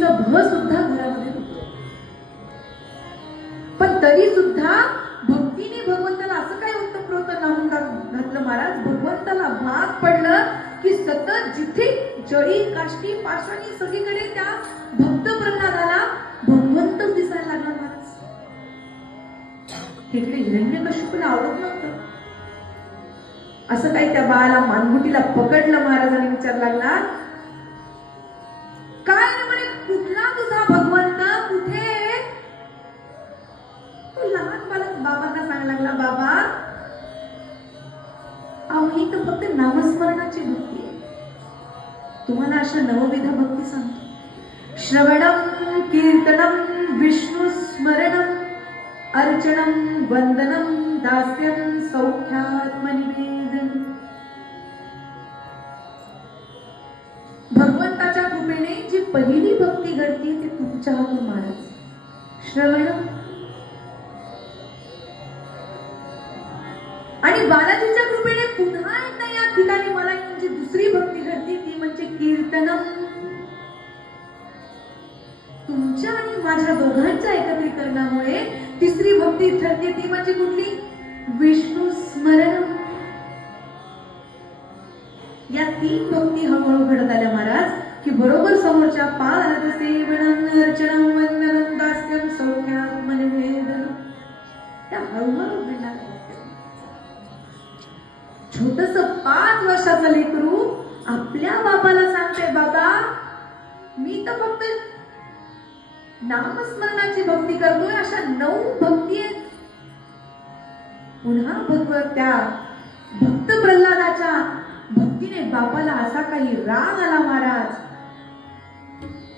भक्तीचं भ सुद्धा घरामध्ये पण तरी सुद्धा भक्तीने भगवंताला असं काय उत्तप्रोत लावून घातलं महाराज? भगवंताला भाग पडलं की सतत जिथे जळी काष्टी पाषाणी सगळीकडे त्या भक्त प्रल्हादाला भगवंत दिसायला लागला महाराज. तिकडे हिरण्यकश्यपूला आवडत नव्हतं. असं काही त्या बाळाला मानगुटीला पकडलं महाराजांनी विचार लागला. ही तर फक्त नामस्मरणाची भक्ती आहे. तुम्हाला अशा नवविध भक्ती सांगतो. श्रवणम कीर्तनम विष्णू स्मरणम अर्चनम वंदनम दास्यम सौख्यात्मनिवेदन. भगवंताच्या कृपेने जी पहिली भक्ती घडती ती तुमच्या हातून महाराज श्रवण. आणि बालाजीच्या कृपेने कीर्तनम तुमच्या आणि माझ्या दोघांच्या एकत्रीकरणामुळे तिसरी भक्ती ठरते ती म्हणजे कुठली? विष्णू स्मरण. या तीन भक्ती हळूहळू घडत आल्या महाराज की बरोबर समोरच्या पाद सेवनम अर्चनम वंदनम दास्यम सौख्यात्म निवेदनम त्या हळूहळू घडणार छोटस पाच वर्षाचं लेकरू आपल्या बाबाला सांगते बाबा मी तर फक्त नामस्मरणाची भक्ती करतोय अशा नऊ भक्ती आहेत. पुन्हा भगवत त्या भक्त प्रल्हादाच्या भक्तीने बापाला असा काही राग आला महाराज.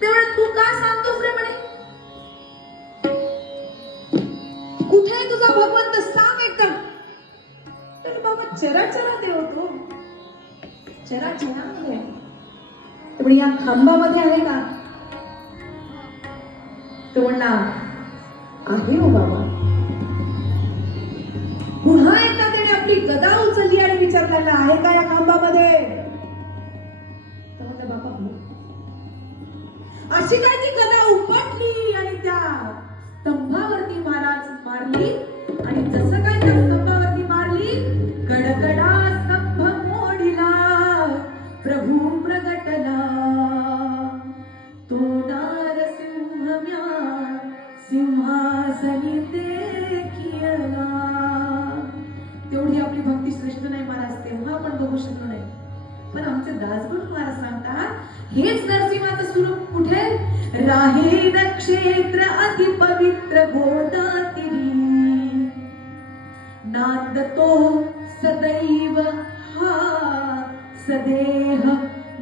तेवढं तू काय सांगतोस रे म्हणे? कुठे आहे तुझा भगवंत? सांग एकदम तर बाबा चराचरात आहे हो होतो चराचरामध्ये आहे. तेवढी या खांबामध्ये आहे का? तो म्हणला आहे हो बाबा. पुन्हा एकदा त्याने आपली गदा उचलली आणि विचारलेला आहे का या खांबामध्ये? हो. अशी काय ती गदा उपटली आणि त्या स्तंभावरती महाराज मारली आणि जसं काय त्या स्तंभावरती मारली गडगडा हेच नरसिंहाचं स्वरूप कुठे? राहे क्षेत्र अति पवित्र गोदातिरी नांदतो सदैव हा सदेह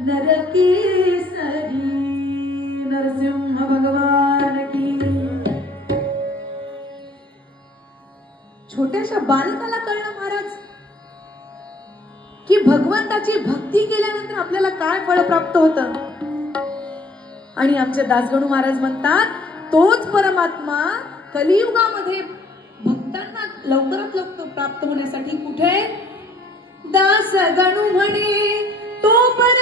नरकेसरी. नरसिंह भगवान की छोट्याशा बालकाला कळलं महाराज की भगवंताची भक्ती केल्यानंतर आपल्याला काय फळ प्राप्त होतं? आणि आमचे दासगणू महाराज म्हणतात तोच परमात्मा कलियुगामध्ये भक्तांना लवकरात लवकर प्राप्त होण्यासाठी कुठे? दास गणू म्हणे तो पर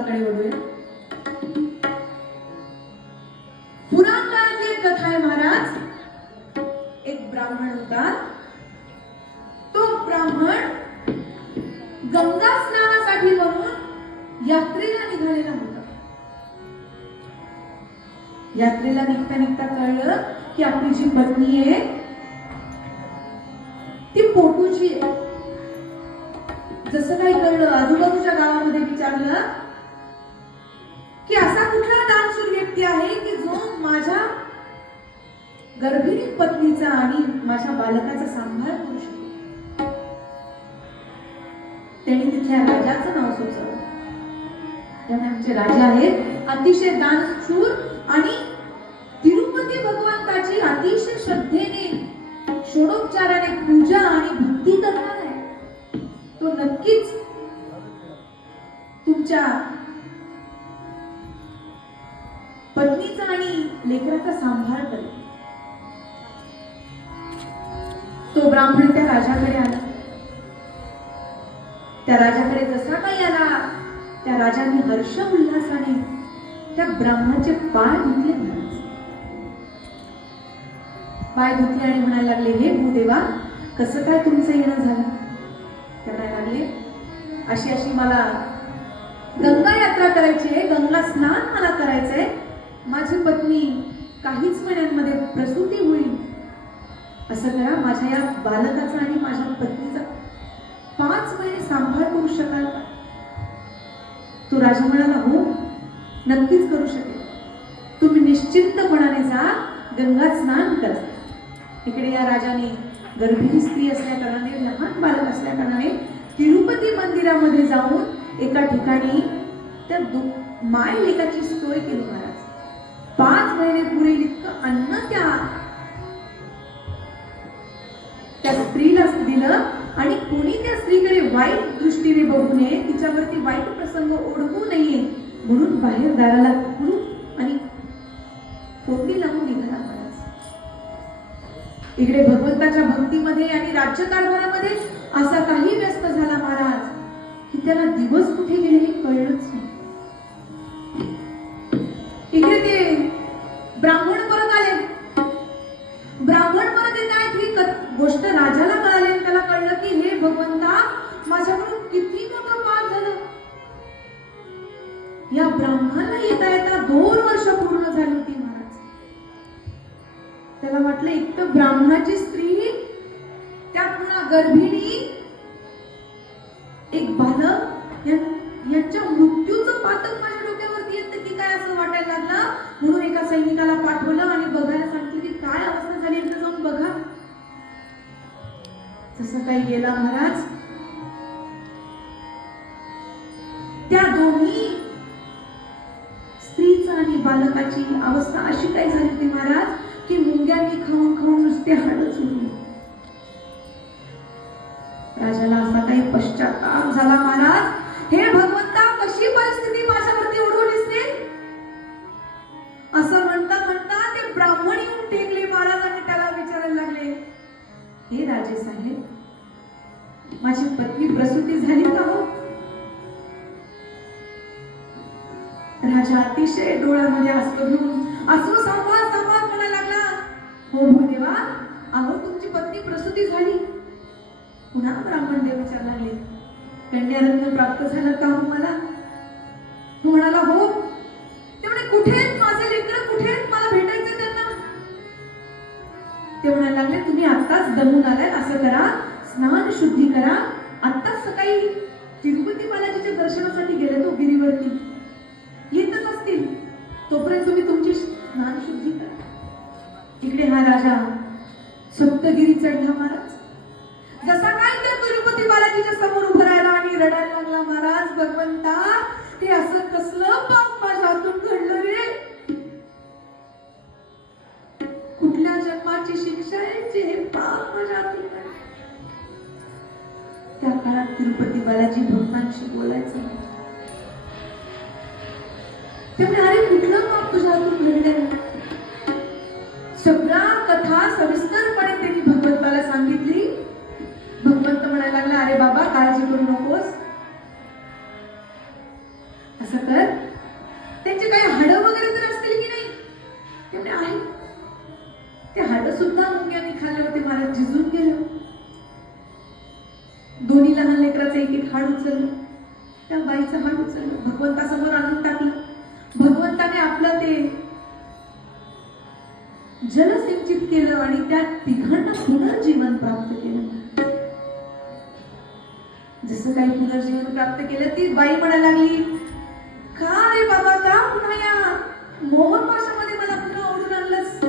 उत्तरांगाकडे वळूया पुराण काळातली एक कथा आहे महाराज एक ब्राह्मण होता. तो ब्राह्मण गंगा स्नानासाठी म्हणून यात्रेला निघालेला होता. यात्रेला निघता निघता कळलं की आपली जी पत्नी आहे ती पोटूची आहे. जसं काही कळलं आजूबाजू गर्भिणी पत्नीचा आणि माझ्या बालकाचा सांभाळ करू शकतो. त्यांनी तिथल्या राजाचं नाव सुचवलं. त्याने आमचे राजा आहेत अतिशय दानशूर आणि त्या राजाकडे आला. त्या राजाकडे जसा काही आला त्या राजाने हर्ष उल्हासाने त्या ब्राह्मणाचे पाय धुतले. पाय धुतले आणि म्हणायला लागले हे भूदेवा कसं काय तुमचं येणं झालं? म्हणायला लागले अशी अशी मला गंगा यात्रा करायची आहे गंगा स्नान मला करायचंय. माझी पत्नी काहीच महिन्यांमध्ये प्रसूती होईल असं करा माझ्या या बालकाचा आणि माझ्या पत्नीचा पाच महिने सांभाळ करू शकाल का? तो राजा म्हणाला हो नक्कीच करू शकेल. तुम्ही निश्चिंतपणाने जा गंगा स्नान करा. इकडे या राजाने गर्भिणी स्त्री असल्याकारणाने लहान बालक असल्याकारणाने तिरुपती मंदिरामध्ये जाऊन एका ठिकाणी त्या दु- माय लेखाची सोय केली महाराज. पाच महिने पुरेल इतकं अन्न त्या त्या स्त्रीला दिलं आणि कोणी त्या स्त्रीकडे वाईट दृष्टीने बघू नये तिच्यावरती वाईट प्रसंग ओढवू नये म्हणून बाहेर दाराला कुलूप आणि फोडणी लावून निघाला महाराज इकडे भगवंताच्या भक्तीमध्ये आणि राज्यकारभारामध्ये असा काही व्यस्त झाला महाराज की त्याला दिवस कुठे गेले? त्याला एक तर ब्राह्मणाची स्त्री त्यात पुन्हा गर्भिणी एक बालक यांच्या मृत्यूचं पातक माझ्या डोक्यावरती येतं की काय असं वाटायला लागलं? म्हणून एका सैनिकाला पाठवलं आणि बघायला सांगितलं की काय अवस्था झाली एकदा जाऊन बघा. जसं काही गेला महाराज. त्या दोन्ही स्त्रीचा आणि बालकाची अवस्था अशी काय झाली होती महाराज? की खाऊन खाऊन नुसते हाडच उरले राजाला असा काही पश्चाताप झाला महाराज. हे भगवंता कशी परिस्थिती माझ्यावरती ओढवलीस रे? असं म्हणता म्हणता ते ब्राह्मण येऊन टेकले महाराज आणि त्याला विचारायला लागले. हे राजे साहेब माझी पत्नी प्रसूती झाली का हो? राजा अतिशय डोळ्यामध्ये असतो घेऊन असो ना ब्राह्मण देव विचारला लागले कन्यारत्न प्राप्त झालं का हो मला? तो म्हणाला हो. ते म्हणे कुठे माझे लेकर? कुठे मला भेटायचे त्यांना. ते म्हणायला लागले तुम्ही आत्ताच दमून आलाय असं करा. स्नान शुद्धी करा. आत्ताच सकाळी तिरुपती बालाजीच्या दर्शनासाठी गेले तो गिरीवरती. येतच असतील. तोपर्यंत तुम्ही तुमची स्नान शुद्धी करा. इकडे हा राजा सप्तगिरी चढला भगवंता हे असं कसलं पाप माझ्या हातून घडलं रे? कुठल्या जन्माची शिक्षा आहे? हे पाप माझ्या हातून त्या काळात तिरुपती बालाजी भक्तांशी बोलायचं. ते म्हणे, अरे कुठलं पाप तुझ्या हातून घडलंय? सगळा कथा सविस्तरपणे त्यांनी भगवंताला सांगितली. भगवंत म्हणायला लागला अरे बाबा काळजी करू नको. हाड उचललं. त्या बाईचं हाड उचललं. भगवंतासमोर आणून टाकलं. भगवंताने आपलं ते जलसिंचित केलं आणि त्या तिघांना पुनर्जीवन प्राप्त केलं. जसं काही पुनर्जीवन प्राप्त केलं ती बाई म्हणायला लागली का रे बाबा का पुन्हा या? मोहन पाशामध्ये मला पुन्हा ओढून आणलंस.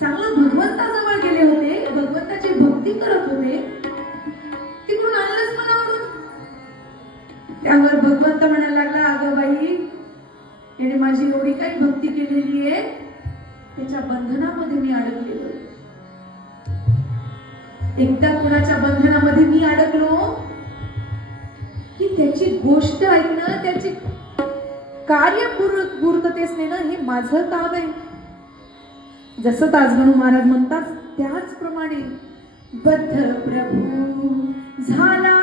चांगलं भगवंताजवळ गेले होते. भगवंताची भक्ती करत होते. त्यावर भगवंत म्हणायला लागला अगं बाई याने माझी एवढी काही भक्ती केलेली आहे त्याच्या बंधनामध्ये मी अडकलेलो एकदा कुणाच्या बंधनामध्ये मी अडकलो की त्याची गोष्ट ऐकणं त्याची कार्य पूर्ण पूर्ततेस नेणं हे माझं काम आहे. जसं ताजगणू महाराज म्हणतात त्याचप्रमाणे बद्ध प्रभू झाला